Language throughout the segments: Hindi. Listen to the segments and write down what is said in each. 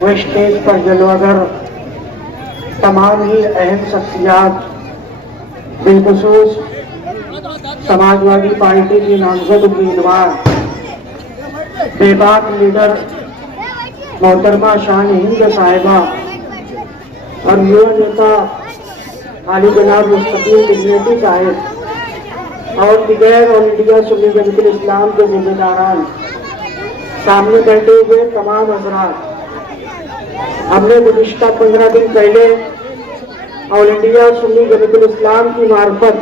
वो स्टेज पर जलवागर तमाम ही अहम शख्सियात, बिलखुसूस समाजवादी पार्टी की नामजद उम्मीदवार बेबाक लीडर मोहतरमा शान हिंद साहिबा और युवा नेता आली जनाब मुस्तकीम डिग्नेटी साहिब और दिगर ऑल इंडिया सुन्नी जमीयत इस्लाम के जिम्मेदारान, सामने बैठे हुए तमाम हजरात, हमने गुज़िश्ता 15 दिन पहले ऑल इंडिया सुन्नी जमीयत इस्लाम की मार्फत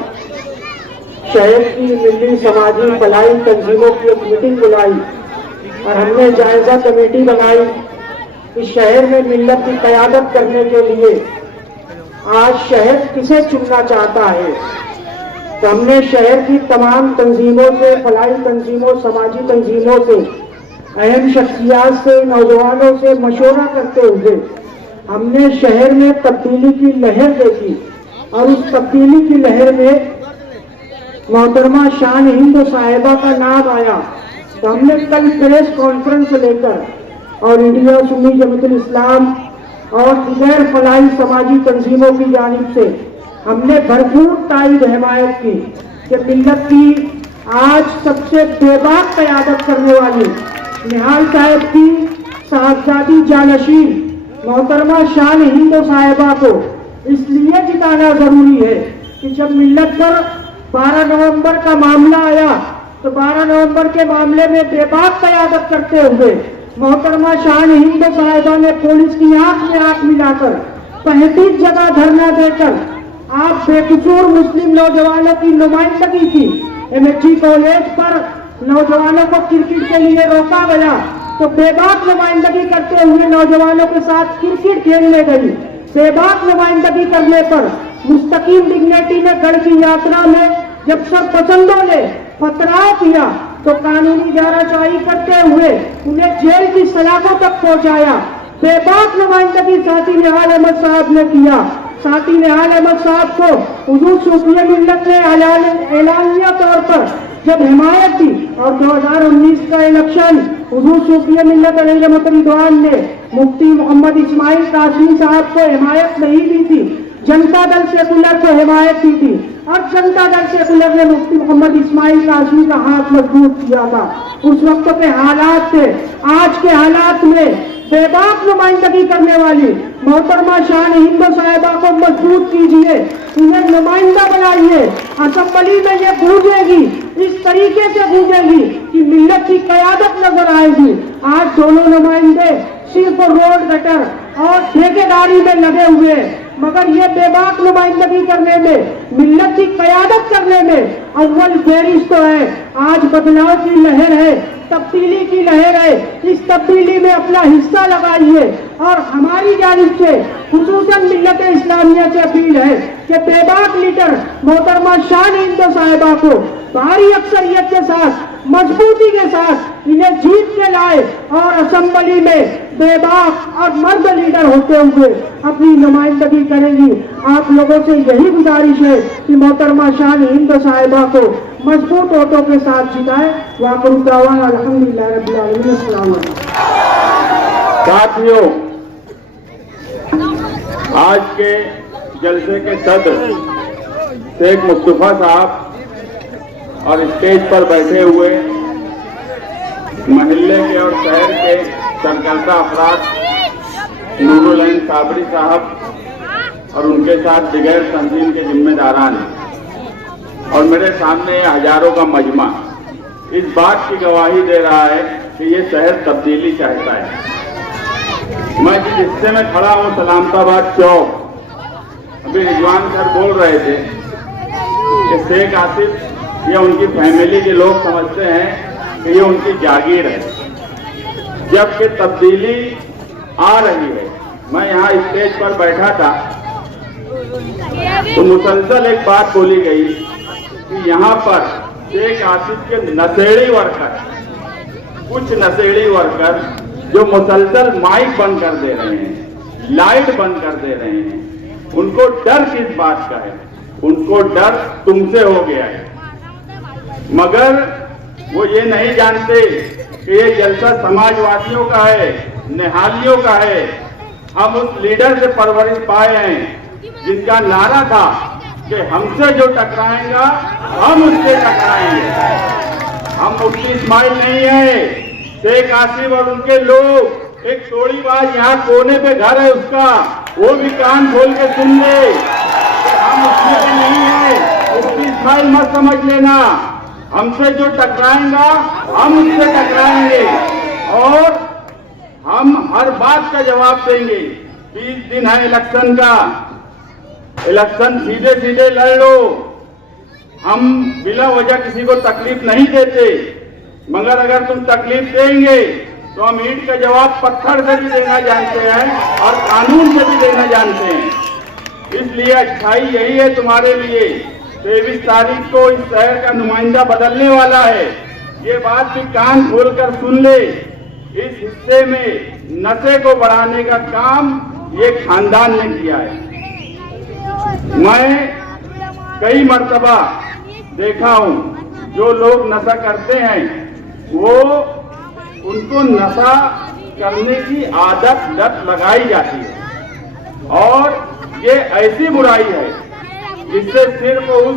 शहर की मिली समाजी भलाई तंजीमों की एक मीटिंग बुलाई और हमने जायजा कमेटी बनाई कि शहर में मिल्लत की क़यादत करने के लिए आज शहर किसे चुनना चाहता है। तो हमने शहर की तमाम तंजीमों से, फलाई तंजीमों, समाजी तंजीमों से, अहम शख्सियात से, नौजवानों से मशवरा करते हुए हमने शहर में तब्दीली की लहर देखी और उस तब्दीली की लहर में मोहतरमा शान हिंद साहिबा का नाम आया। तो हमने कल प्रेस कॉन्फ्रेंस लेकर और इंडिया सुन्नी जमीयत इस्लाम और दिगर फलाई समाजी तंजीमों की जानिब से हमने भरपूर ताईद हिमायत की कि मिल्लत की आज सबसे बेबाक क़यादत करने वाली निहाल साहब की साहबजादी जानशीन मोहतरमा शान हिंद साहिबा को इसलिए जिताना जरूरी है कि जब मिल्लत पर 12 नवंबर का मामला आया तो 12 नवंबर के मामले में बेबाक क़यादत करते हुए मोहतरमा शान हिंद साहिबा ने पुलिस की आंख में आंख मिलाकर 35 जगह धरना देकर आप बेकसूर मुस्लिम नौजवानों की नुमाइंदगी की। MHG कॉलेज पर नौजवानों को क्रिकेट के लिए रोका गया तो बेबाक नुमाइंदगी करते हुए नौजवानों के साथ क्रिकेट खेलने गई। बेबाक नुमाइंदगी करने पर मुस्तकीम डिग्नेटी ने गढ़ की यात्रा में जब सरपसंदों ने पथराव किया तो कानूनी जाराचाई करते हुए उन्हें जेल की सलाखों तक पहुंचाया। बेबाक नुमाइंदगी साथी निहाल अहमद साहब ने किया। साथी निहाल अहमद साहब को हुजूर सूफिया मिल्लत ने एलानिया तौर पर जब हिमायत दी और 2019 का इलेक्शन हुजूर सूफिया मिल्लत अलैहिर्रहमतुल्लाह ने मुफ्ती मोहम्मद इस्माइल कासिमी साहब को हिमायत नहीं दी थी, जनता दल सेकुलर को हिमायत दी थी और जनता दल सेकुलर ने मुफ्ती मोहम्मद इस्माइल कासिमी का हाथ मजबूत किया था। उस वक्त के हालात थे। आज के हालात में बेबाक नुमाइंदगी करने वाली मोहतरमा शान हिंद साहिबा को मजबूत कीजिए, उन्हें नुमाइंदा बनाइए। असेंबली में ये गूंजेगी, इस तरीके से गूंजेगी कि मिल्लत की क़यादत नजर आएगी। आज दोनों नुमाइंदे सिर्फ रोड गटर और ठेकेदारी में लगे हुए, मगर ये बेबाक नुमाइंदगी करने में, मिल्लत की क़यादत करने में अव्वल फेरिस्त तो है। आज बदलाव की लहर है, तब्दीली की लहर है। इस तब्दीली में अपना हिस्सा लगाइए और हमारी जानिब से खुसूसन मिल्लत इस्लामिया से अपील है कि बेबाक लीडर मोहतरमा शान हिंद साहिबा को भारी अक्सरियत के साथ, मजबूती के साथ इन्हें जीत के लाए और असेंबली में बेबाक और मर्द लीडर होते हुए अपनी नुमाइंदगी करेंगी। आप लोगों से यही गुजारिश है कि मोहतरमा शान हिंद साहिबा को मजबूत वोटों के साथ जिताए। वाक़िअ दावाना अल्हम्दुलिल्लाह रब्बिल आलमीन। अस्सलाम वालेकुम। साथियों, आज के जलसे के सदर शेख मुस्तफा साहब और स्टेज पर बैठे हुए महल्ले के और शहर के सरकर्दा अफराद नूरुल ऐन साबरी साहब और उनके साथ दिगर तंजीम के जिम्मेदारान और मेरे सामने हजारों का मजमा इस बात की गवाही दे रहा है कि ये शहर तब्दीली चाहता है। मैं जिस हिस्से में खड़ा हूँ, सलामताबाद चौक, अभी रिजवान सर बोल रहे थे कि शेख आसिफ या उनकी फैमिली के लोग समझते हैं कि ये उनकी जागीर है, जबकि तब्दीली आ रही है। मैं यहाँ स्टेज पर बैठा था तो मुसलसल एक बात बोली गई कि यहाँ पर शेख आसिफ के नशेड़ी वर्कर, कुछ नशेड़ी वर्कर जो मुसलसल माइक बंद कर दे रहे हैं, लाइट बंद कर दे रहे हैं, उनको डर किस बात का है? उनको डर तुमसे हो गया है, मगर वो ये नहीं जानते कि ये जलसा समाजवादियों का है, निहालियों का है। हम उस लीडर से परवरिश पाए हैं जिनका नारा था कि हमसे जो टकराएगा हम उससे टकराएंगे। हम मुफ्ती इस्माइल नहीं है। शेख आसिफ और उनके लोग, एक टोलीबाज यहाँ कोने पे घर है उसका, वो भी कान खोल के सुन ले, हम उसमें भी नहीं है। मुफ्ती इस्माइल मत समझ लेना, हमसे जो टकराएगा हम उससे टकराएंगे और हम हर बात का जवाब देंगे। 20 दिन है इलेक्शन का, इलेक्शन सीधे सीधे लड़ लो। हम बिना वजह किसी को तकलीफ नहीं देते, मगर अगर तुम तकलीफ देंगे तो हम ईंट का जवाब पत्थर से भी देना जानते हैं और कानून से भी देना जानते हैं। इसलिए अच्छाई यही है तुम्हारे लिए। 23 तारीख को इस शहर का नुमाइंदा बदलने वाला है, ये बात भी कान खोलकर सुन ले। इस हिस्से में नशे को बढ़ाने का काम ये खानदान ने किया है। मैं कई मर्तबा देखा हूं, जो लोग नशा करते हैं वो उनको नशा करने की आदत लत लगाई जाती है और ये ऐसी बुराई है जिससे सिर्फ उस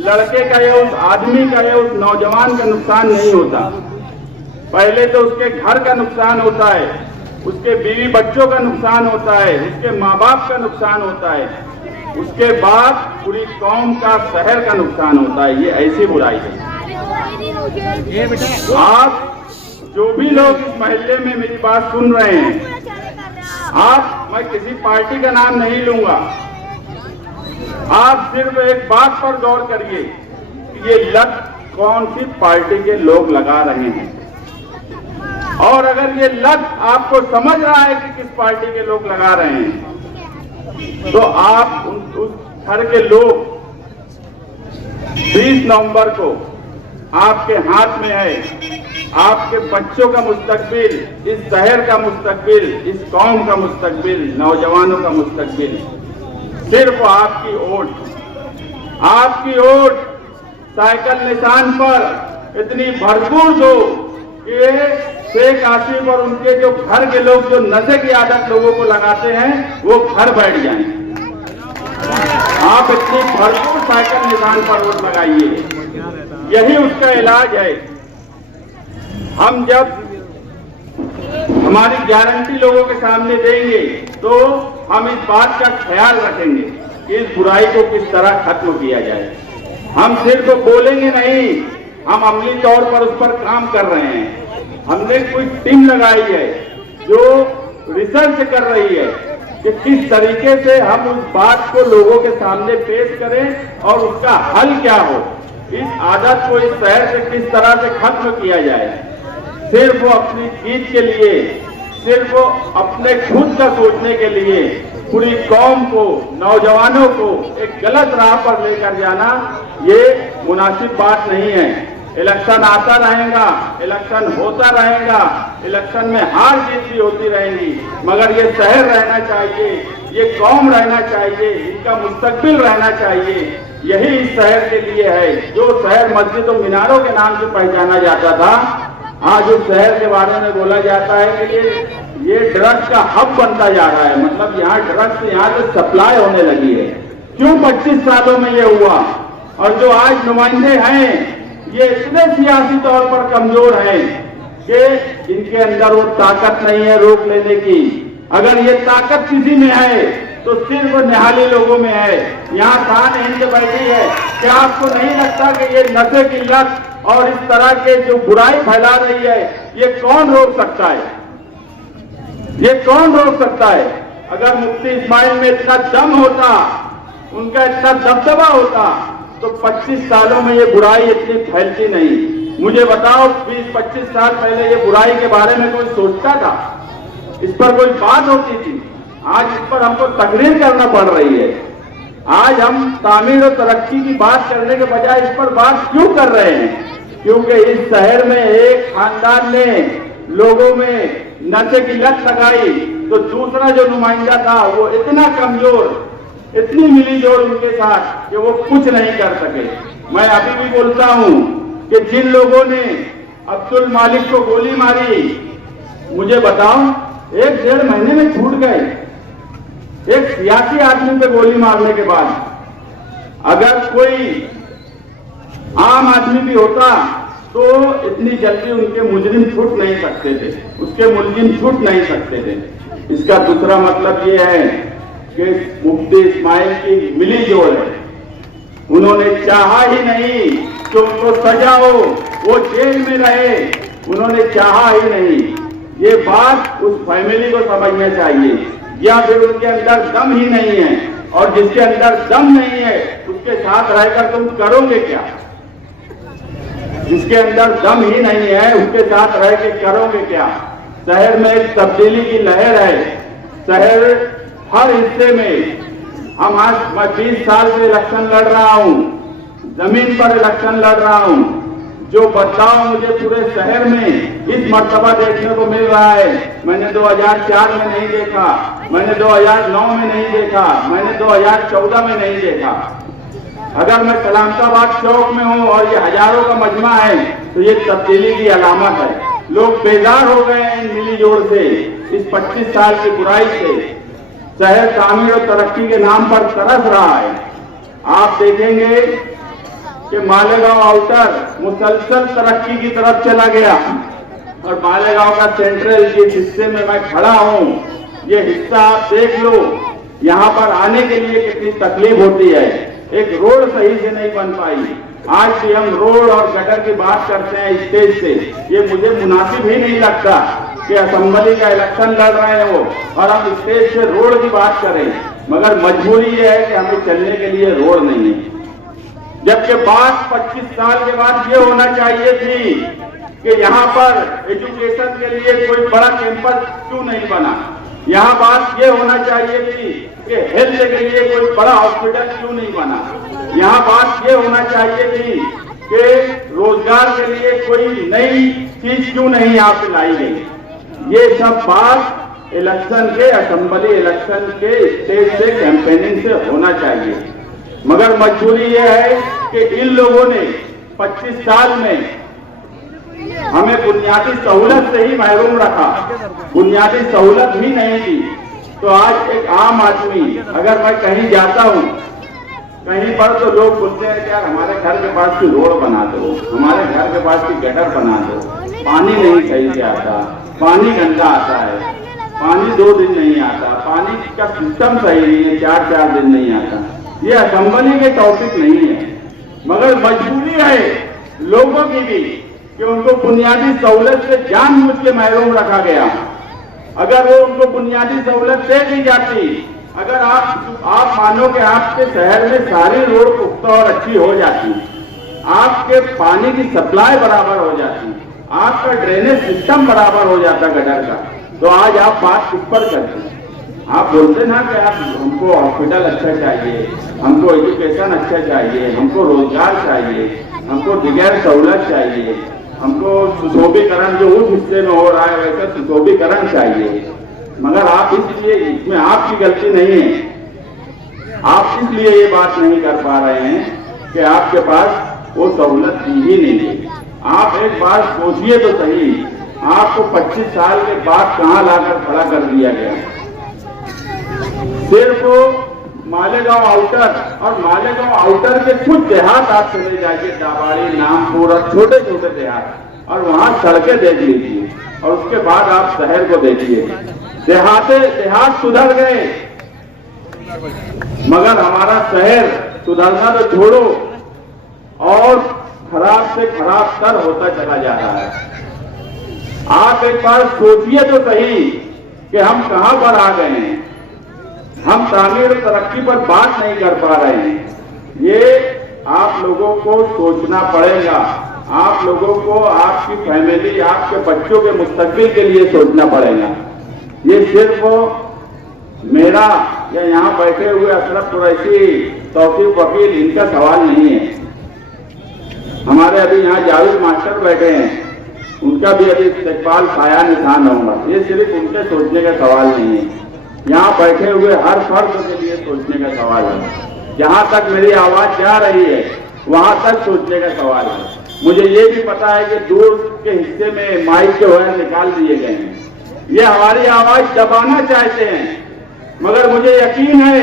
लड़के का या उस आदमी का या उस नौजवान का नुकसान नहीं होता। पहले तो उसके घर का नुकसान होता है, उसके बीवी बच्चों का नुकसान होता है, उसके माँ बाप का नुकसान होता है, उसके बाद पूरी कौम का, शहर का नुकसान होता है। ये ऐसी बुराई है। आप जो भी लोग इस महल्ले में मेरी बात सुन रहे हैं, आप, मैं किसी पार्टी का नाम नहीं लूंगा, आप सिर्फ एक बात पर गौर करिए कि ये लत कौन सी पार्टी के लोग लगा रहे हैं। और अगर ये लत आपको समझ रहा है कि किस पार्टी के लोग लगा रहे हैं, तो आप उस घर के लोग 20 नवंबर को आपके हाथ में है। आपके बच्चों का मुस्तकबिल, इस शहर का मुस्तकबिल, इस कौम का मुस्तकबिल, नौजवानों का मुस्तकबिल सिर्फ आपकी वोट, आपकी वोट साइकिल निशान पर इतनी भरपूर दो कि शेख आसिफ और उनके जो घर के लोग जो नशे की आदत लोगों को लगाते हैं वो घर बैठ जाएं। आप इतनी भरपूर साइकिल निशान पर वोट लगाइए, यही उसका इलाज है। हम जब हमारी गारंटी लोगों के सामने देंगे तो हम इस बात का ख्याल रखेंगे कि इस बुराई को किस तरह खत्म किया जाए। हम सिर्फ बोलेंगे नहीं, हम अमली तौर पर उस पर काम कर रहे हैं। हमने कोई टीम लगाई है जो रिसर्च कर रही है कि किस तरीके से हम उस बात को लोगों के सामने पेश करें और उसका हल क्या हो। इस आदत को इस शहर से किस तरह से खत्म किया जाए। सिर्फ वो अपनी जीत के लिए, सिर्फ वो अपने खुद का सोचने के लिए पूरी कौम को, नौजवानों को एक गलत राह पर लेकर जाना, ये मुनासिब बात नहीं है। इलेक्शन आता रहेगा, इलेक्शन होता रहेगा, इलेक्शन में हार जीत भी होती रहेंगी, मगर ये शहर रहना चाहिए, ये कौम रहना चाहिए, इनका मुस्तकबिल रहना चाहिए। यही इस शहर के लिए है। जो शहर मस्जिद और मीनारों के नाम से पहचाना जाता था, आज उस शहर के बारे में बोला जाता है कि ये ड्रग्स का हब बनता जा रहा है। मतलब यहाँ ड्रग्स यहाँ से सप्लाई होने लगी है। क्यों 25 सालों में ये हुआ? और जो आज नुमाइंदे हैं ये इतने सियासी तौर पर कमजोर हैं कि इनके अंदर वो ताकत नहीं है रोक लेने की। अगर ये ताकत किसी में है तो सिर्फ निहाली लोगों में है। यहाँ शान हिंद बैठी है। क्या आपको नहीं लगता कि ये नशे की लत और इस तरह के जो बुराई फैला रही है, ये कौन रोक सकता है? ये कौन रोक सकता है? अगर मुफ्ती इस्माइल में इतना दम होता, उनका इतना दबदबा होता, तो 25 सालों में ये बुराई इतनी फैलती नहीं। मुझे बताओ, 20-25 साल पहले ये बुराई के बारे में कोई सोचता था? इस पर कोई बात होती थी? आज इस पर हमको तकरीर करना पड़ रही है। आज हम तामीर और तरक्की की बात करने के बजाय इस पर बात क्यों कर रहे हैं? क्योंकि इस शहर में एक खानदान ने लोगों में नशे की लत लगाई, तो दूसरा जो नुमाइंदा था वो इतना कमजोर, इतनी मिलीजोल उनके साथ कि वो कुछ नहीं कर सके। मैं अभी भी बोलता हूं कि जिन लोगों ने अब्दुल मालिक को गोली मारी, मुझे बताओ 1-1.5 महीने में छूट गए। एक सियासी आदमी पे गोली मारने के बाद अगर कोई आम आदमी भी होता तो इतनी जल्दी उनके मुजरिम छूट नहीं सकते थे, उसके मुलजिम छूट नहीं सकते थे। इसका दूसरा मतलब ये है कि मुफ्ती इस्माइल की मिली जोड़ है। उन्होंने चाहा ही नहीं कि उनको सजा हो, वो जेल में रहे, उन्होंने चाहा ही नहीं। ये बात उस फैमिली को समझना चाहिए, या फिर उनके अंदर दम ही नहीं है, और जिसके अंदर दम नहीं है उसके साथ रहकर तुम करोगे क्या? जिसके अंदर दम ही नहीं है उसके साथ रह के करोगे क्या? शहर में एक तब्दीली की लहर है, शहर हर हिस्से में। मैं 20 साल से इलेक्शन लड़ रहा हूं, जमीन पर इलेक्शन लड़ रहा हूं। जो बदलाव मुझे पूरे शहर में इस मर्तबा देखने को मिल रहा है, मैंने 2004 में नहीं देखा, मैंने 2009 में नहीं देखा, मैंने 2014 में नहीं देखा। अगर मैं सलामताबाद चौक में हूं और ये हजारों का मजमा है तो ये तब्दीली की अलामत है। लोग बेजार हो गए हैं इन मिली जोड़ से, इस 25 साल की बुराई से। शहर तामीर और तरक्की के नाम पर तरस रहा है। आप देखेंगे कि मालेगांव आउटर मुसलसल तरक्की की तरफ चला गया, और मालेगांव का सेंट्रल जिस हिस्से में मैं खड़ा हूं, ये हिस्सा आप देख लो, यहाँ पर आने के लिए कितनी तकलीफ होती है। एक रोड सही से नहीं बन पाई। आज भी हम रोड और गटर की बात करते हैं स्टेज से, ये मुझे मुनासिब ही नहीं लगता कि असेंबली का इलेक्शन लड़ रहे हैं वो और हम स्टेज से रोड की बात करें। मगर मजबूरी ये है कि हमें चलने के लिए रोड नहीं है। जबकि बात 25 साल के बाद ये होना चाहिए थी कि यहाँ पर एजुकेशन के लिए कोई बड़ा कैंपस क्यों नहीं बना। यहाँ बात ये होना चाहिए थी कि हेल्थ के लिए कोई बड़ा हॉस्पिटल क्यों नहीं बना। यहाँ बात ये होना चाहिए थी कि रोजगार के लिए कोई नई चीज क्यों नहीं यहाँ पे लाई गई। ये सब बात इलेक्शन के, असेंबली इलेक्शन के स्टेज से, कैंपेनिंग से होना चाहिए। मगर मजबूरी ये है कि इन लोगों ने 25 साल में हमें बुनियादी सहूलत से ही महरूम रखा, बुनियादी सहूलत भी नहीं दी। तो आज एक आम आदमी, अगर मैं कहीं जाता हूँ कहीं पर, तो लोग बोलते हैं यार हमारे घर के पास की रोड बना दो, हमारे घर के पास की गटर बना दो। पानी नहीं सही से आता, पानी गंदा आता है, पानी 2 दिन नहीं आता, पानी का सिस्टम सही नहीं है, 4-4 दिन नहीं आता। ये असेंबली के टॉपिक नहीं है, मगर मजबूरी है लोगों की भी कि उनको बुनियादी सहूलत से जानबूझ के महरूम रखा गया। अगर वो उनको बुनियादी सहूलत दे दी जाती, अगर आप मानो कि आपके शहर में सारी रोड पुख्ता और अच्छी हो जाती, आपके पानी की सप्लाई बराबर हो जाती, आपका ड्रेनेज सिस्टम बराबर हो जाता गटर का, तो आज आप बात किस पर करते? आप बोलते ना कि आप हमको हॉस्पिटल अच्छा चाहिए, हमको एजुकेशन अच्छा चाहिए, हमको रोजगार चाहिए, हमको दिगर सहूलत चाहिए, हमको सुशोभीकरण जो उस हिस्से में हो रहा है वैसे सुशोभीकरण चाहिए। मगर आप इसलिए, इसमें आपकी गलती नहीं है, आप इसलिए ये बात नहीं कर पा रहे हैं कि आपके पास वो सहूलत दी ही नहीं है। आप एक बार सोचिए तो सही, आपको 25 साल के बाद कहां लाकर खड़ा कर दिया गया। सिर्फ मालेगांव आउटर और मालेगांव आउटर के कुछ देहात आप चले जाइए, दाबाड़ी, नामपुर और छोटे छोटे देहात, और वहां सड़कें देख लीजिए, और उसके बाद आप शहर को देखिए। देहात सुधर गए, मगर हमारा शहर सुधरना तो छोड़ो और खराब से खराब तर होता चला जा रहा है। आप एक बार सोचिए तो सही कि हम कहां पर आ गए हैं। हम तामीर और तरक्की पर बात नहीं कर पा रहे हैं। ये आप लोगों को सोचना पड़ेगा, आप लोगों को आपकी फैमिली, आपके बच्चों के मुस्तकबिल के लिए सोचना पड़ेगा। ये सिर्फ मेरा या यहाँ बैठे हुए अशरफ कुरैशी, तौसीफ वकील, इनका सवाल नहीं है। हमारे अभी यहाँ जावेद मास्टर बैठे हैं, उनका भी अभी इस्तेकबाल साया निशान होगा। ये सिर्फ उनके सोचने का सवाल नहीं है, यहाँ बैठे हुए हर फर्द के लिए सोचने का सवाल है। जहाँ तक मेरी आवाज जा रही है वहां तक सोचने का सवाल है। मुझे ये भी पता है कि दूर के हिस्से में माइक जो है निकाल दिए गए हैं, ये हमारी आवाज दबाना चाहते हैं, मगर मुझे यकीन है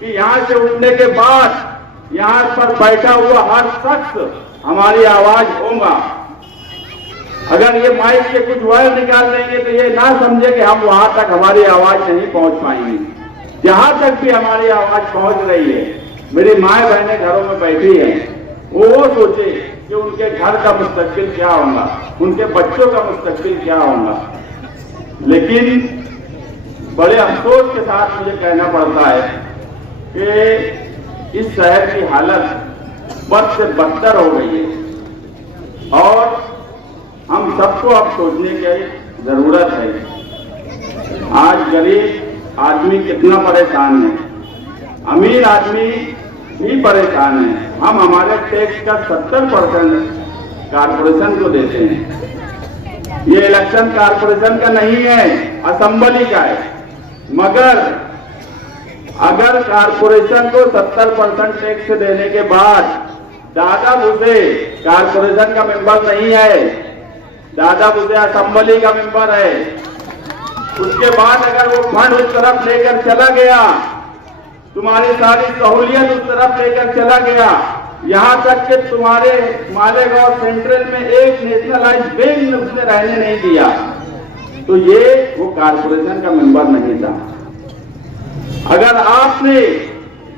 कि यहां से उठने के बाद यहां पर बैठा हुआ हर शख्स हमारी आवाज होगा। अगर ये माइक के कुछ वर्ड निकाल देंगे तो ये ना समझे कि हम वहां तक हमारी आवाज नहीं पहुंच पाएंगे। जहां तक भी हमारी आवाज पहुंच रही है, मेरी माए बहनें घरों में बैठी हैं, वो सोचे कि उनके घर का मुस्तकबिल क्या होगा, उनके बच्चों का मुस्तकबिल क्या होगा। लेकिन बड़े अफसोस के साथ मुझे कहना पड़ता है कि इस शहर की हालत बद से बदतर हो गई है और हम सबको अब सोचने की जरूरत है। आज गरीब आदमी कितना परेशान है, अमीर आदमी भी परेशान है। हम हमारे टैक्स का 70% कारपोरेशन को देते हैं। ये इलेक्शन कारपोरेशन का नहीं है, असेंबली का है। मगर अगर कारपोरेशन को 70% टैक्स देने के बाद दादा भूसे कारपोरेशन का मेंबर नहीं है, दादा भूसे असेंबली का मेंबर है, उसके बाद अगर वो फंड उस तरफ लेकर चला गया, तुम्हारी सारी सहूलियत उस तरफ लेकर चला गया, यहां तक कि तुम्हारे मालेगांव सेंट्रल में एक नेशनलाइज बैंक उसने रहने नहीं दिया, तो ये वो कारपोरेशन का मेंबर नहीं था। अगर आपने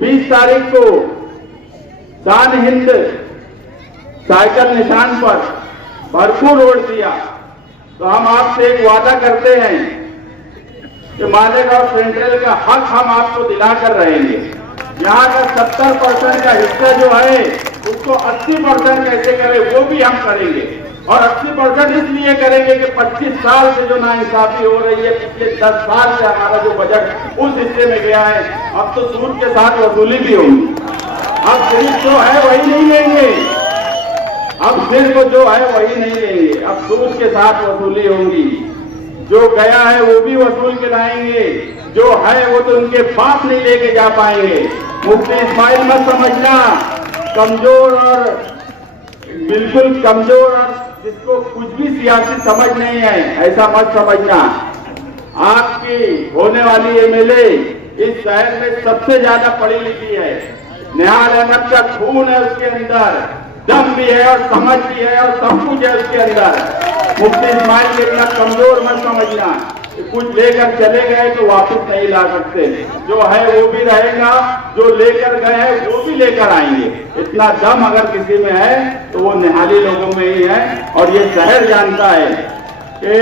20 तारीख को शान हिंद साइकिल निशान पर भरपूर वोट दिया, तो हम आपसे एक वादा करते हैं कि मालेगांव सेंट्रल का हक हम आपको दिलाकर रहेंगे। यहाँ का 70% का हिस्सा जो है उसको 80% कैसे करें वो भी हम करेंगे। और 80% इसलिए करेंगे कि 25 साल से जो नाइंसाफी हो रही है, पिछले 10 साल से हमारा जो बजट उस हिस्से में गया है, अब तो सूद के साथ वसूली भी होगी। अब सिर्फ जो है वही नहीं लेंगे, अब सिर्फ जो है वही नहीं लेंगे, अब सूद के साथ वसूली होगी। जो गया है वो भी वसूल के लाएंगे, जो है वो तो उनके बाप नहीं लेके जा पाएंगे। मुफ्ती इस्माइल मत समझना कमजोर और बिल्कुल कमजोर और जिसको कुछ भी सियासी समझ नहीं है, ऐसा मत समझना। आपकी होने वाली एमएलए इस शहर में सबसे ज्यादा पढ़ी लिखी है, निहाल अहमद का खून है उसके अंदर, दम भी है और समझ भी है और सब कुछ है उसके अंदर। मुफ्ती इस्माइल के इतना कमजोर मत समझना, कुछ लेकर चले गए तो वापस नहीं ला सकते, जो है वो भी रहेगा, जो लेकर गए हैं वो भी लेकर आएंगे। इतना दम अगर किसी में है तो वो निहाली लोगों में ही है। और ये शहर जानता है कि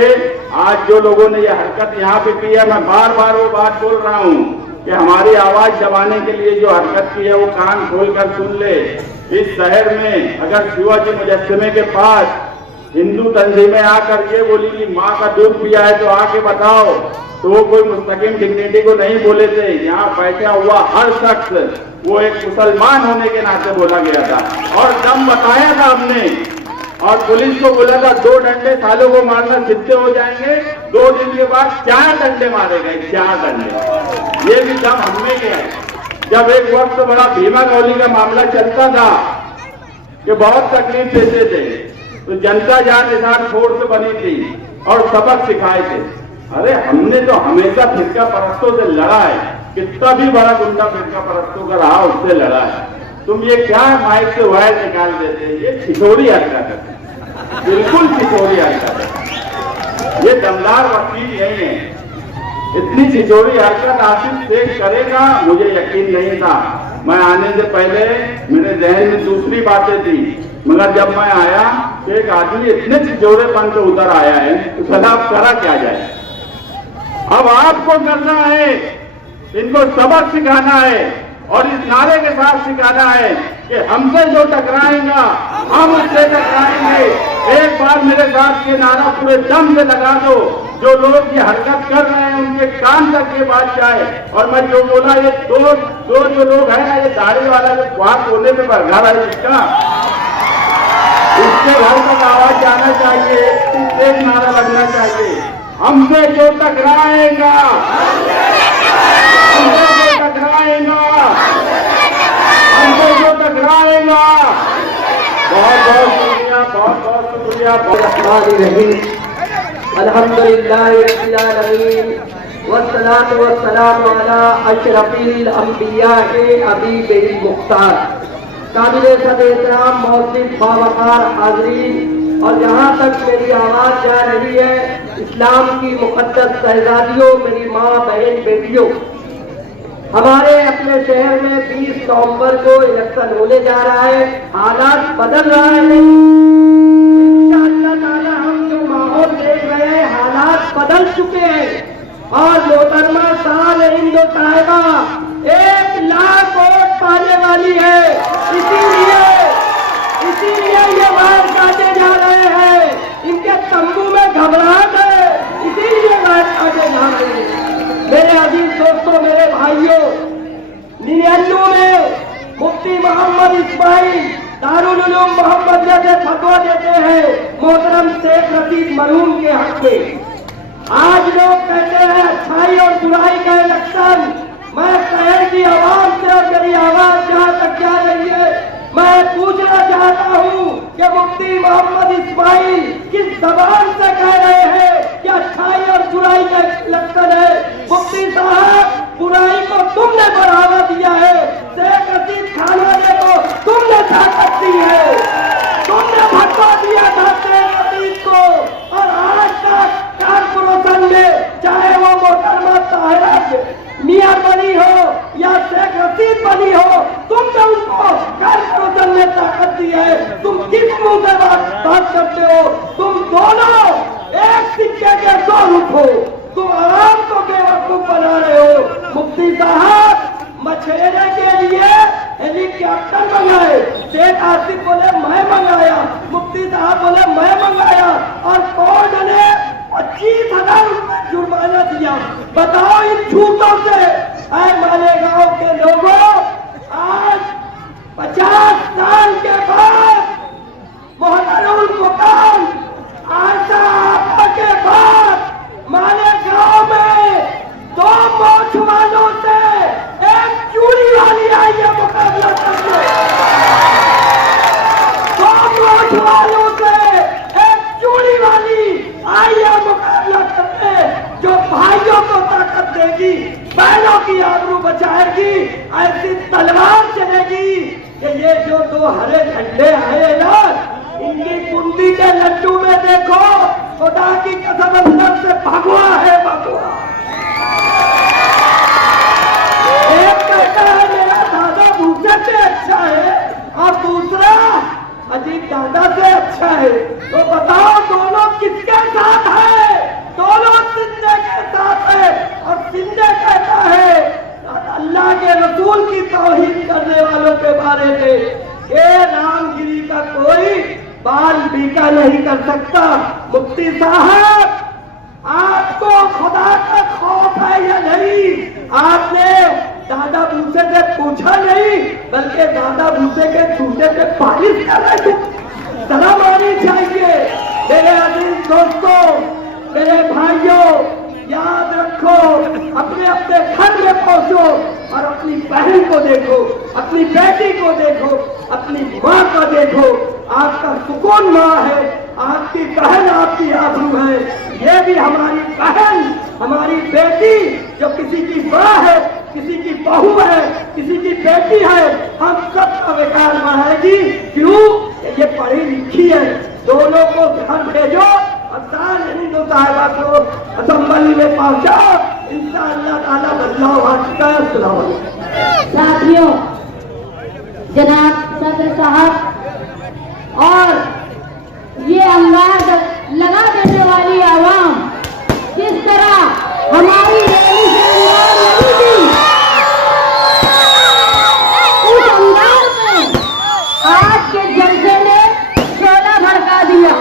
आज जो लोगों ने ये हरकत यहाँ पे की है, मैं बार बार वो बात बोल रहा हूँ कि हमारी आवाज दबाने के लिए जो हरकत की है वो कान खोलकर सुन ले। इस शहर में अगर शिवाजी मुजस्समे के पास हिंदू तंजीमें आकर के बोली कि माँ का दूध पिया है तो आके बताओ, तो वो कोई मुस्तकिम डिग्निटी को नहीं बोले थे। यहाँ बैठा हुआ हर शख्स वो एक मुसलमान होने के नाते बोला गया था और दम बताया था हमने। और पुलिस को बोला था 2 डंडे सालों को मारना जितने हो जाएंगे, 2 दिन के बाद 4 डंडे मारे गए, 4 डंडे। ये भी दम हमने किया है। जब एक वक्त बड़ा भीमा गौली का मामला चलता था कि बहुत तकलीफ देते थे, तो जनता जान निसार फोर्स बनी थी और सबक सिखाए थे। अरे हमने तो हमेशा फिरका परस्तों से लड़ा है, कितना भी बड़ा गुंडा फिरका परस्तों का रहा उससे लड़ा है। तुम ये क्या माइक से वायर निकाल देते हैं, ये छिछोरी हरकत है, बिल्कुल छिछोरी हरकत है। ये दमदार वकील नहीं है, इतनी छिछोरी हरकत आसिफ शेख करेगा मुझे यकीन नहीं था। मैं आने से पहले मेरे जहन में दूसरी बातें थी, मगर जब मैं आया तो एक आदमी इतने छिछोरेपन से उतर आया है तो सलाह करा क्या जाए। अब आपको करना है, इनको सबक सिखाना है और इस नारे के साथ सिखाना है कि हमसे जो टकराएगा हम उससे टकराएंगे। एक बार मेरे साथ ये नारा पूरे दम से लगा दो, जो लोग ये हरकत कर रहे हैं उनके कान तक ये बात जाए। और मैं जो बोला, ये दो जो लोग हैं ना, ये दाढ़ी वाला जो वहां कोने में घर है जिसका, उसके घर तक आवाज जाना चाहिए, एक नारा लगना चाहिए, हमसे जो टकराएगा, हमसे जो टकराएगा, हमसे जो टकराएगा। बहुत बहुत शुक्रिया, बहुत बहुत शुक्रिया। अल्हम्दुलिल्लाहि रब्बिल आलमीन वस्सलातु वस्सलामु अला अशरफिल अंबिया हबीबिल मुख्तार। काबिल सद-ए-एहतराम मौजूद बावकार हाज़रीन, और जहाँ तक मेरी आवाज़ जा रही है, इस्लाम की मुक़द्दस शहज़ादियों, मेरी माँ बहन बेटियों, हमारे अपने शहर में 20 नवंबर को इलेक्शन होने जा रहा है। हालात बदल रहा है। इंशाअल्लाह ताला हम जो माहौल देख रहे हैं, हालात बदल चुके हैं और मोहतरमा शान हिंद साहिबा 1 लाख वोट पाने वाली है। इसीलिए ये वार काटे जा रहे हैं। इनके तंबू में घबराहट है, इसीलिए वार काटे जा रहे हैं। मेरे अजीज दोस्तों, मेरे भाइयों, 99 में मुफ्ती मोहम्मद इस्माइल दारुल उलूम मोहम्मदिया से फतवा देते हैं मोहतरम शेख रशीद मरहूम के हक में। आज लोग कहते हैं अच्छाई और बुराई का इलेक्शन। मैं शहर की आवाम से, और मेरी आवाज जहाँ तक जा रही है, मैं पूछना चाहता हूँ कि मुफ्ती मोहम्मद इस्माइल किस जबान से कह रहे हैं कि अच्छाई और बुराई का इलेक्शन है? मुफ्ती साहब, बुराई को तुमने बढ़ावा दिया है, शेख रशीद खानवाने को तुमने ताकत दी है, तुमने भटका दिया था शेख रशीद को। और आज तक कारपोरेशन में, चाहे वो मोहतरमा ताहिरा मियां बनी हो या शेख रशीद बनी हो, तुमने उनको कारपोरेशन में ताकत दी है। तुम किस मुंह से बात करते हो? तुम दोनों एक सिक्के के 2 रुख हो। तुम आराम को बेवकूफ बना रहे हो। मुफ्ती साहब, मछेरे के लिए हेलीकॉप्टर मंगाए, शेख आसिफ बोले मैं मंगाया, मुफ्ती साहब बोले मैं मंगाया, और कोर्ट ने 25,000 रुपए जुर्माना दिया। बताओ इन झूठों से। मालेगांव के लोगों, आज 50 साल के बाद मोहतरम मुकाम आशा आपा के बाद मालेगांव में 2 मोछ वालों से एक चूड़ी वाली आई है मुकाबला करने। 2 मोछ वालों से एक चूड़ी वाली आई है मुकाबला करने, जो भाइयों को ताकत देगी, बहनों की आबरू बचाएगी। ऐसी तलवार चलेगी कि ये जो 2 हरे झंडे आए ना, इनकी कुंडी के लड्डू में देखो, खुदा की कसम अंदर से भगवा है, भगवा। एक कहता है मेरा दादा भूसे से अच्छा है, और दूसरा अजीत दादा से अच्छा है। तो बताओ दोनों किसके साथ है? दोनों सिंधे के साथ है। और सिंधे कहता है अल्लाह के रसूल की तौहीद करने वालों के बारे में, ये रामगिरी का कोई बाल बीका नहीं कर सकता। मुफ्ती साहब, आपको खुदा का खौफ है या नहीं? आपने दादा भूसे से पूछा नहीं, बल्कि दादा भूसे के जूते पे पालिश कर रहे थे। शर्म आनी चाहिए। मेरे अजीज दोस्तों, मेरे भाइयों, याद रखो, अपने अपने घर में पहुंचो और अपनी बहन को देखो, अपनी बेटी को देखो, अपनी माँ को देखो। आपका सुकून माँ है, आपकी बहन आपकी आबरू है। ये भी हमारी बहन, हमारी बेटी, जो किसी की माँ है, किसी की बहू है, किसी की बेटी है, हम सबका विकास बढ़ाएगी। क्यों? ये पढ़ी लिखी है। दोनों को घर भेजो और शान हिंदू साहिबा को असेंबली में पहुंचाओ। इंशाअल्लाह ताला बदलाव आ चुका है। अस्सलाम वालेकुम। साथियों, जनाब सदर साहब और ये अंदाज लगा देने वाली आवाम किस तरह हमारी रैली से अंदाज लगी थी, उस अंदाज में आज के जलसे ने शोला भड़का दिया।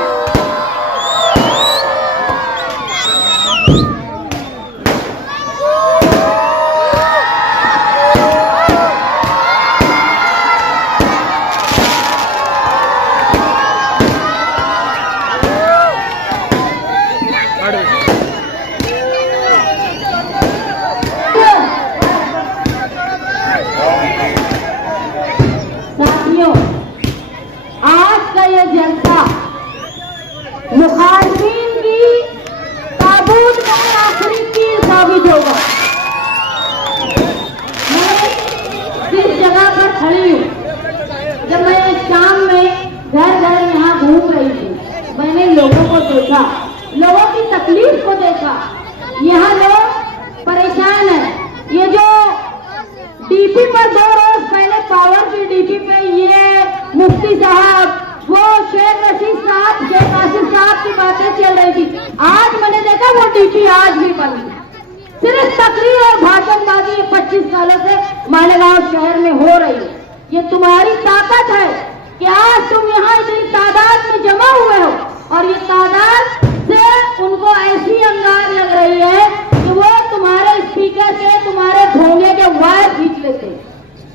डीपी पर 2 रोज पहले पावर की डीपी पे ये मुफ्ती साहब, वो शेख रशीद साहब, शेख आसिफ साहब की बातें चल रही थी। आज मैंने देखा वो डीपी आज भी बंद है। सिर्फ तकरीर और भाषणबाजी 25 सालों से मालेगांव शहर में हो रही है। ये तुम्हारी ताकत है कि आज तुम यहाँ इतनी तादाद में जमा हुए हो, और ये तादाद से उनको ऐसी अंगार लग रही है कि वो तुम्हारे स्पीकर से तुम्हारे ढोंगे के वायर खींच लेते।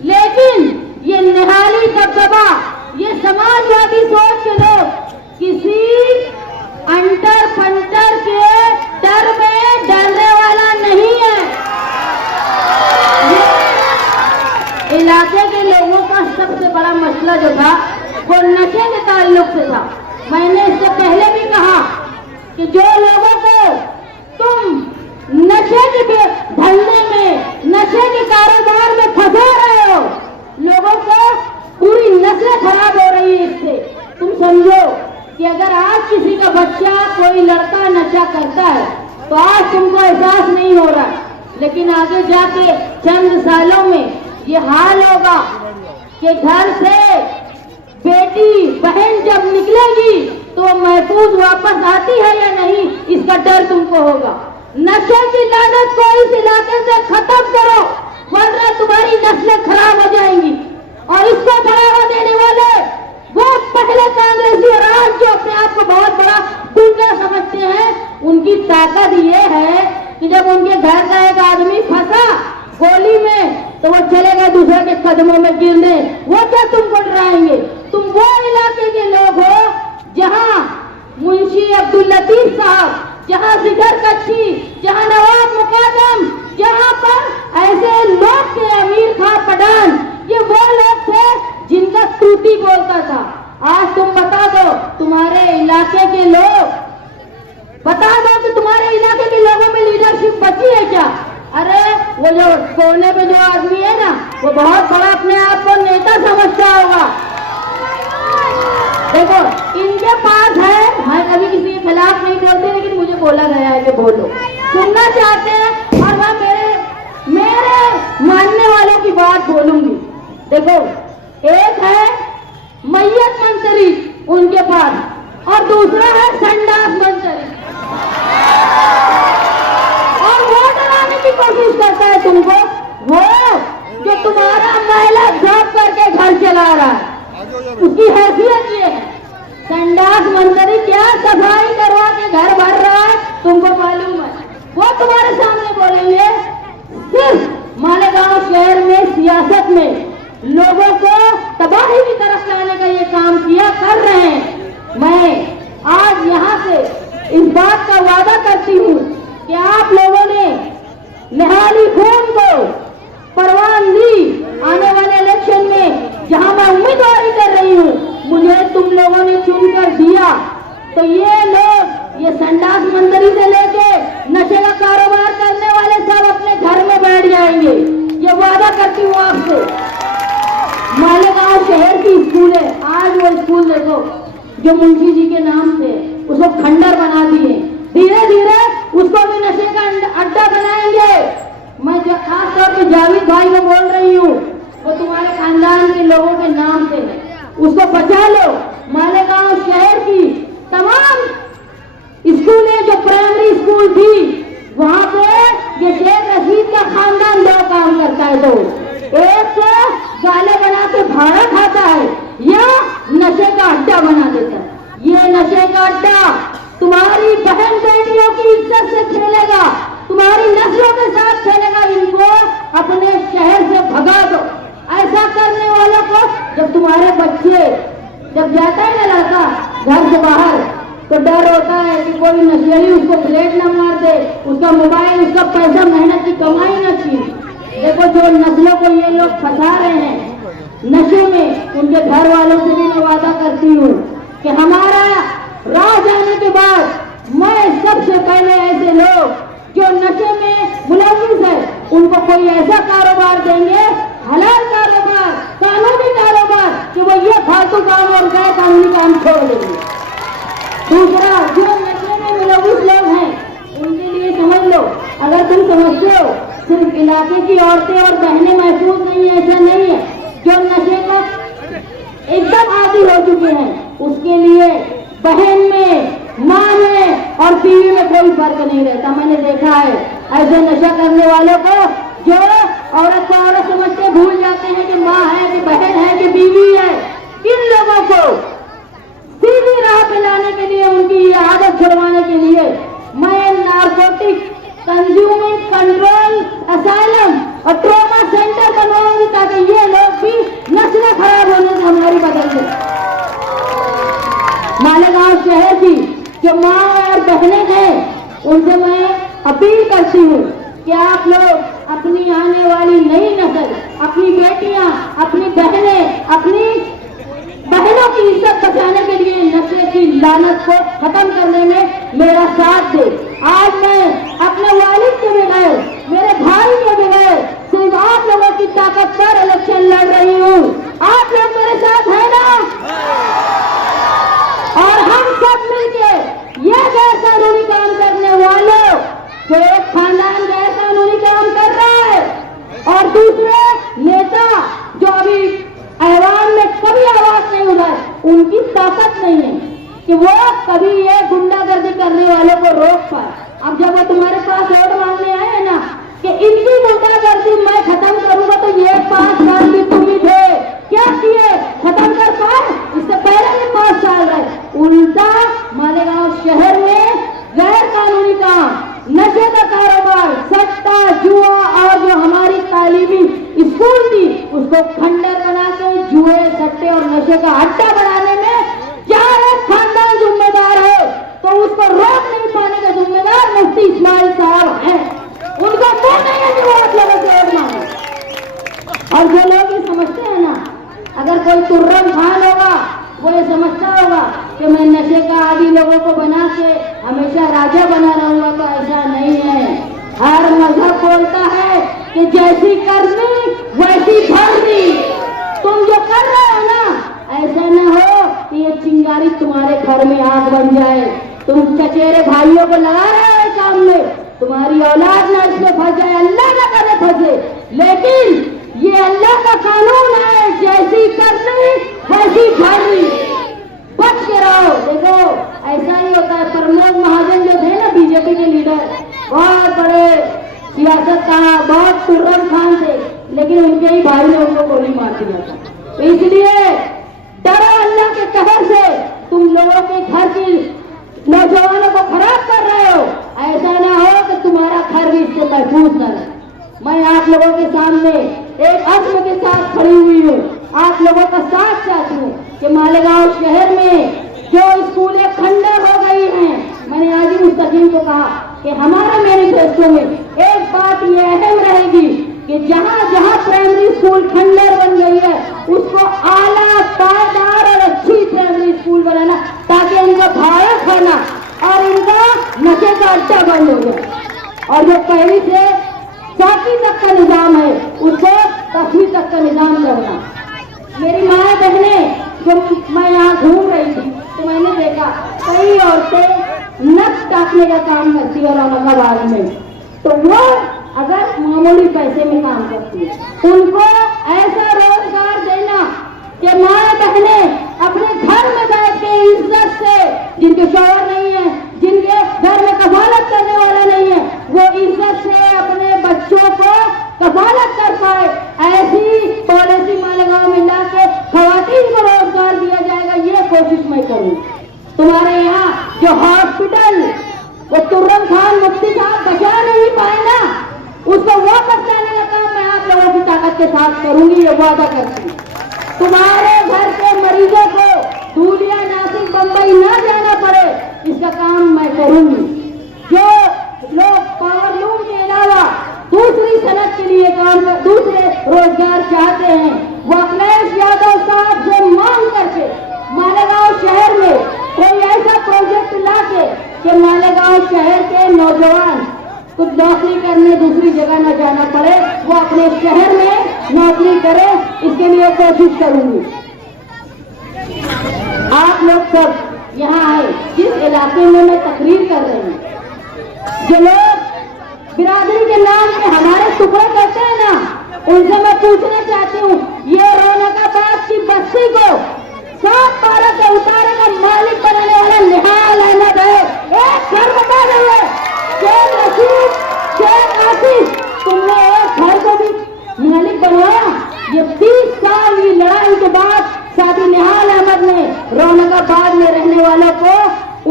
लेकिन ये निहाली दबदबा, ये समाजवादी सोच के लोग किसी अंटर फंटर के डर में डरने वाला नहीं है। ये इलाके के लोगों का सबसे बड़ा मसला जो था वो नशे के ताल्लुक से था। मैंने इससे पहले भी कहा कि जो लोगों को तुम नशे के धंधे में, नशे के कारोबार में फंसा रहे हो, लोगों को पूरी नस्लें खराब हो रही है इससे। तुम समझो कि अगर आज किसी का बच्चा, कोई लड़का नशा करता है तो आज तुमको एहसास नहीं हो रहा, लेकिन आगे जाके चंद सालों में ये हाल होगा कि घर से बेटी बहन जब निकलेगी तो महफूज वापस आती है या नहीं, इसका डर तुमको होगा। नशे की लानत को इस इलाके से खत्म करो, वरना तुम्हारी नस्लें खराब हो जाएंगी। और इसको बढ़ावा देने वाले वो पहले कांग्रेसी और आज जो अपने आप को बहुत बड़ा दुर्गा समझते हैं, उनकी ताकत ये है कि जब उनके घर का एक आदमी फंसा गोली में तो वो चले गए दूसरे के कदमों में गिरने। वो क्या तुमको डराएंगे? तुम वो इलाके के लोग हो जहां मुंशी अब्दुल लतीफ साहब, जहां जिगर कच्ची, जहां नवाब मुकादम, जहां पर ऐसे लोग थे, अमीर खां पठान, ये वो लोग थे जिनका टूटी बोलता था। आज तुम बता दो, तुम्हारे इलाके के लोग बता दो कि तुम्हारे इलाके के लोगों में लीडरशिप बची है क्या? अरे वो जो कोने पे जो आदमी है ना, वो बहुत बड़ा अपने आप को नेता समझता होगा। देखो इनके पास है, मैं कभी किसी के खिलाफ नहीं बोलती, लेकिन मुझे बोला गया है कि बोलो, सुनना चाहते हैं और मैं मेरे मानने वालों की बात बोलूंगी। देखो एक है मैयत मंत्री उनके पास, और दूसरा है संडास मंत्री, और वो डराने की कोशिश करता है तुमको, वो जो तुम्हारा महिला जॉब करके घर चला रहा है, उसकी हैसियत ये है। संडास मंत्री क्या सफाई करवा के घर भर रहा है तुमको मालूम है? वो तुम्हारे सामने बोलेंगे। सिर्फ मालेगांव शहर में सियासत में लोगों को तबाही की तरफ लाने का ये काम किया कर रहे हैं। मैं आज यहाँ से इस बात का वादा करती हूँ कि आप लोगों ने निहाली खून को परवान दी। आने वाले इलेक्शन में जहाँ मैं उम्मीदवारी कर रही हूँ, मुझे तुम लोगों ने चुनकर दिया, तो ये लोग, ये संडास मंत्री से लेके नशे का कारोबार करने वाले सब अपने घर में बैठ जाएंगे। ये वादा करती हूँ आपसे। मालेगांव शहर की स्कूल है, आज वो स्कूल देखो जो मुंशी जी के नाम से, उसको खंडर बना दिए, धीरे धीरे उसको भी नशे का अड्डा बनाएंगे। मैं जो खास तौर पे जावेद भाई को बोल रही हूँ, वो तुम्हारे खानदान के लोगों के नाम से है, उसको बचा लो। मालेगांव शहर की तमाम स्कूलें जो प्राइमरी स्कूल थी, वहाँ पे ये शेख रशीद का खानदान दो काम करता है। तो एक तो गाले बना के भाड़ा खाता है, या नशे का अड्डा बना देता है। ये नशे का अड्डा तुम्हारी बहन बेटियों की इज्जत से खेलेगा, तुम्हारी नस्लों के साथ खेलेगा। इनको अपने शहर से भगा दो। ऐसा करने वालों को, जब तुम्हारे बच्चे जब जाता है ना लड़का घर से बाहर, तो डर होता है कि कोई नशेड़ी उसको प्लेट न मार दे, उसका मोबाइल, उसका पैसा, मेहनत की कमाई न छीन। देखो जो नस्लों को ये लोग फंसा रहे हैं नशे में, उनके घर वालों से भी मैं वादा करती हूँ कि हमारा राह जाने के बाद मैं सबसे पहले ऐसे लोग जो नशे में मुलविस है, उनको कोई ऐसा कारोबार देंगे, हलाल कारोबार, कानूनी कारोबार, कि वो ये फालतू काम और गैर कानूनी काम छोड़ देंगे। दूसरा, जो नशे में मुलविस लोग हैं, उनके लिए समझ लो, अगर तुम समझते हो सिर्फ इलाके की औरतें और बहनें महफूज नहीं है, ऐसा नहीं है। जो नशे का एकदम आदी हो चुके हैं उसके लिए बहन में, माँ में और बीवी में कोई फर्क नहीं रहता। मैंने देखा है ऐसे नशा करने वालों को जो औरत को औरत समझ के भूल जाते हैं कि माँ है कि बहन है कि बीवी है। इन लोगों को सीधी राह पे लाने के लिए, उनकी आदत छुड़वाने के लिए मैं नारकोटिक कंज्यूमिंग कंट्रोल असाइलम और ट्रॉमा सेंटर बनवाऊंगी ताकि ये लोग भी नस्लें खराब होने से हमारी बदल जाए। मालेगांव शहर की जो माँ और बहनें हैं उनसे मैं अपील करती हूँ कि आप लोग अपनी आने वाली नई नस्ल, अपनी बेटियां, अपनी बहनें, अपनी बहनों की इज्जत बचाने के लिए नशे की लानत को खत्म करने में मेरा साथ दे। आज मैं अपने वालिद के बगैर, मेरे भाई के बगैर सिर्फ आप लोगों की ताकत पर इलेक्शन लड़ रही हूँ। आप लोग मेरे साथ हैं ना? और हम सब मिलके ये गैर कानूनी काम करने वालों जो एक खानदान गैर कानूनी काम कर रहा है और दूसरे नेता जो अभी ऐवान में कभी आवाज नहीं उठाए, उनकी ताकत नहीं है कि वो कभी ये गुंडागर्दी करने वालों को रोक पाए। अब जब वो तुम्हारे पास वोट मांगने आए हैं ना कि इनकी गुंडागर्दी मैं खत्म करूंगा, तो ये 5 साल भी तुम ही थे, क्या किए? खत्म कर पाए? इससे पहले भी 5 साल रहे। उल्टा मालेगांव शहर में गैर कानूनी काम, नशे का कारोबार, सट्टा, जुआ और जो हमारी तालीमी स्कूल थी उसको खंडर बना के जुए, सट्टे और नशे का अड्डा बनाने में चाहे एक खानदान जिम्मेदार है तो उसको रोक नहीं पाने का जिम्मेदार मुफ्ती इस्माइल साहब हैं। उनका मुंह नहीं है कि वो आप लोगों से वोट मांगे। और जो लोग ये समझते हैं ना, अगर कोई तुर्रम खान होगा वो ये समझता होगा कि मैं नशे का आदि लोगों को बना के हमेशा राजा बना रहूंगा, तो ऐसा नहीं है। हर मजहब बोलता है कि जैसी करनी वैसी भरनी। तुम जो कर रहे हो ना, ऐसा न हो कि ये चिंगारी तुम्हारे घर में आग बन जाए। तुम चचेरे भाइयों को लगा रहे हो काम में, तुम्हारी औलाद ना इसमें फंस जाए, अल्लाह ना करे फंसे। लेकिन ये अल्लाह का कानून है, जैसी करनी वैसी भरनी। बच के रहो। देखो ऐसा ही होता है। प्रमोद महाजन जो थे ना बीजेपी के लीडर, बहुत बड़े सियासत का, बहुत तुर्रम खान थे, लेकिन उनके ही भाई ने उनको गोली मार दिया था। इसलिए डरो अल्लाह के कहर से। तुम लोगों के घर की नौजवानों को खराब कर रहे हो, ऐसा ना हो कि तुम्हारा घर भी इससे महफूज न रहे। मैं आप लोगों के सामने एक अज़्म के साथ खड़ी हुई हूँ, आप लोगों का साथ चाहती हूँ कि मालेगांव शहर में जो स्कूलें खंडर हो गई हैं, मैंने आज ही मुस्तकीम को कहा कि हमारे मैनिफेस्टो में एक बात ये अहम रहेगी कि जहाँ जहाँ प्राइमरी स्कूल खंडर बन गई है उसको आला, पायदार और अच्छी प्राइमरी स्कूल बनाना, ताकि इनका भाड़ा खाना और इनका नशे का अड्डा बंद हो जाए। और जो पहली से 7वीं तक का निजाम है उसको 10वीं तक का निजाम करना। मेरी माँ बहनें, जब मैं यहाँ घूम रही थी तो मैंने देखा कई औरतें नक्श काटने का काम करती है औरंगाबाद में, तो वो अगर मामूली पैसे में काम करती है। उनको ऐसा रोजगार देना कि माँ बहनें अपने घर में बैठ के इज्जत से, जिनके शौहर नहीं है, जिनके घर में कफालत करने वाला नहीं है, वो इज्जत से अपने बच्चों को कफालत कर पाए, ऐसी पॉलिसी मालेगांव में ला के खवातीन को रोजगार दिया जाएगा, ये कोशिश मैं करूँ। तुम्हारे यहाँ जो हॉस्पिटल वो तुर्रम खान मुफ्ती साहब बचा नहीं पाए ना, उसको वापस लाने का काम मैं आप लोगों की ताकत के साथ करूंगी, ये वादा करती हूँ। तुम्हारे घर के मरीजों को धूलिया, नासिक, बम्बई ना जाना पड़े, इसका काम मैं करूंगी। जो लोग पावर लूम के अलावा दूसरी सनत के लिए काम कर, दूसरे रोजगार चाहते हैं, वो अखिलेश यादव साहब से मांग करके मालेगांव शहर में कोई ऐसा प्रोजेक्ट ला के मालेगांव शहर के नौजवान कुछ नौकरी करने दूसरी जगह न जाना पड़े, वो अपने शहर में नौकरी करे, इसके लिए कोशिश करूंगी। आप लोग सब यहाँ आए, जिस इलाके में मैं तकरीर कर रही हूँ, जो लोग बिरादरी के नाम पे हमारे टुकड़े करते हैं ना, उनसे मैं पूछना चाहती हूँ, ये रौनकाबाद की बस्ती को 7/12 के उतारे का मालिक बनाने वाला निहाल अहमद है। एक घर बता रहे शेख रशीद, शेख आसिफ, तुमने एक घर को भी मालिक बनवाया। ये 30 साल की लड़ाई के बाद साथी निहाल अहमद ने रौनकाबाद में रहने वालों को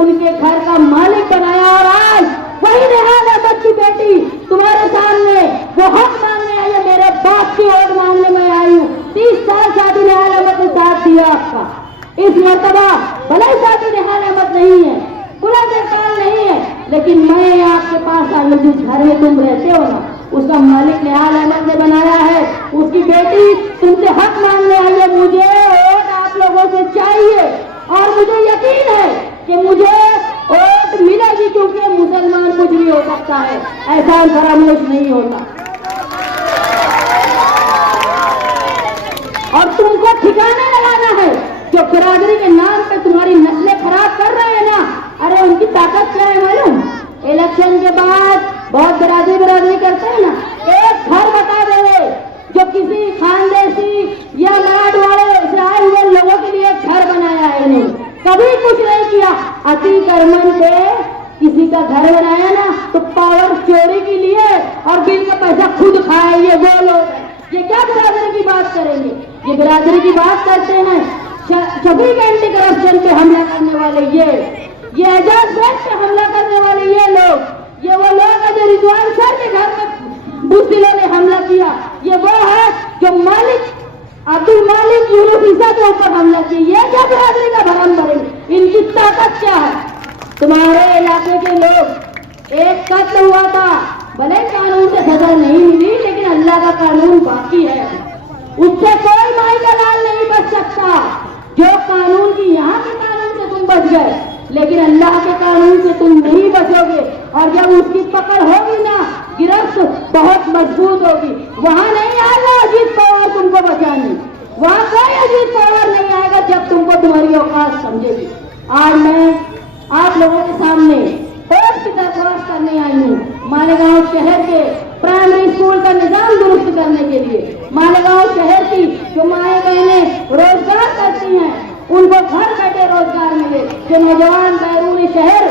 उनके घर का मालिक बनाया, और आज वही निहाल अहमद की बेटी तुम्हारे सामने वो हक मांगने आई है, मेरे बाप की वोट मांगने में आई हूँ। 30 साल साथी निहाल अहमद ने साथ दिया आपका। इस मर्तबा भले साथी निहाल अहमद नहीं है, पूरा सरकार नहीं है, लेकिन मैं आपके पास आई हूँ, जिस घर में तुम रहते हो ना, उसका मालिक निहाल अहमद ने बनाया है। उसकी बेटी तुमसे हक मांगने आई है। मुझे वोट आप लोगों से चाहिए, और मुझे यकीन है कि मुझे वोट मिलेगी, क्योंकि मुसलमान कुछ भी हो सकता है, ऐसा फरामोश नहीं होता। और तुमको ठिकाने लगाना है जो बिरादरी के नाम पे तुम्हारी नस्लें खराब कर रहे हैं ना, अरे उनकी ताकत क्या है मालूम? इलेक्शन के बाद बहुत बिरादरी करते हैं ना, एक घर बता दे जो किसी खानदेशी या मराठवाड़े से आए हुए लोगों के लिए घर बनाया है। नहीं, कभी कुछ नहीं किया। अतीक अरमान पे किसी का घर बनाया ना तो पावर चोरी के लिए और बिल का पैसा खुद खाए। ये वो लोग ये क्या बिरादरी की बात करेंगे? ये बिरादरी की बात करते हैं। 26 एंटी करप्शन पे हमला करने वाले ये एजाज बेग पे हमला करने वाले ये लोग, ये वो लोग हैं जो रिजवान सर के घर में बुज़दिलों ने हमला किया। ये वो है जो मालिक अब्दुल मालिक यूनुस के ऊपर हमला किया। ये क्या बिरादरी का भरम भरेंगे? इनकी ताकत क्या है? तुम्हारे इलाके के लोग, एक कत्ल हुआ था, भले कानून से सजा नहीं मिली, लेकिन अल्लाह का कानून बाकी है, उससे कोई माई का लाल नहीं बच सकता। जो कानून की यहाँ के कानून से तुम बच गए, लेकिन अल्लाह के कानून से तुम नहीं बचोगे। और जब उसकी पकड़ होगी ना, गिरफ्त बहुत मजबूत होगी। वहां नहीं आएगा अजीत पवार तुमको बचाने, वहां कोई अजीत पवार नहीं आएगा जब तुमको तुम्हारी औकात समझेगी। आज मैं आप लोगों के सामने कोर्ट की दरख्वास्त करने आई हूँ। मालेगांव शहर के प्राइमरी स्कूल का निजाम दुरुस्त करने के लिए, मालेगांव शहर की जो माएँ बहनें रोजगार करती हैं, उनको घर बैठे रोजगार मिले। जो नौजवान बैरून शहर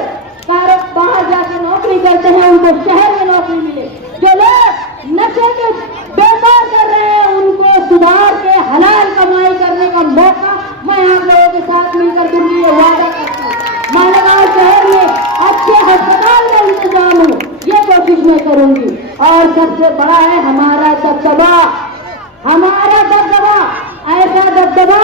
बाहर जाकर नौकरी करते हैं, उनको शहर में नौकरी मिले। जो लोग नशे के व्यापार कर रहे हैं, उनको सुधार के हलाल कमाई करने का मौका मैं आप लोगों के साथ मिलकर दूंगी, ये वादा करता हूँ। मालेगांव शहर में अच्छे अस्पताल का इंतजाम हो, ये कोशिश मैं करूंगी। और सबसे बड़ा है हमारा दबदबा, हमारा दबदबा, ऐसा दबदबा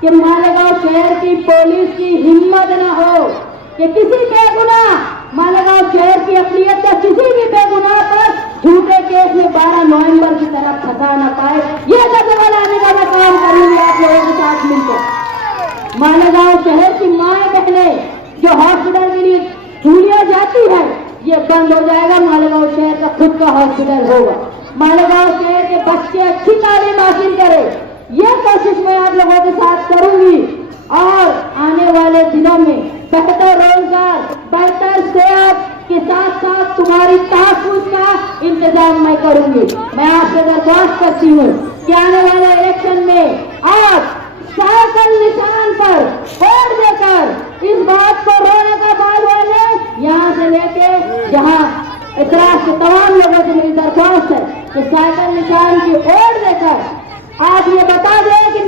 कि मालेगांव शहर की पुलिस की हिम्मत न हो कि किसी बेगुनाह मालेगांव शहर की अक़लियत का किसी भी बेगुनाह पर झूठे केस में 12 नवंबर की तरफ फंसा न पाए। ये दबदबा लाने का मैं काम करूंगी आप लोगों के साथ मिलकर। मालेगांव शहर की माएँ बहनें जो हॉस्पिटल के लिए झूलिया जाती है, ये बंद हो जाएगा। मालेगांव शहर का खुद का हॉस्पिटल होगा। मालेगांव शहर के बच्चे अच्छी तालीम हासिल करें, ये कोशिश मैं आप लोगों के साथ करूंगी। और आने वाले दिनों में बेहतर रोजगार, बेहतर सेहत के साथ साथ तुम्हारी तहफ़्फ़ुज़ का इंतजाम मैं करूंगी। मैं आपसे दरख्वास्त करती हूँ कि आने वाले इलेक्शन में आप साइकिल निशान पर वोट देकर इस बात को रौनकाबाद वाले यहाँ से लेके जहाँ इतराज के तमाम लोगों से मेरी दरख्वास्त है कि साइकिल निशान की वोट देकर आप ये बता दें कि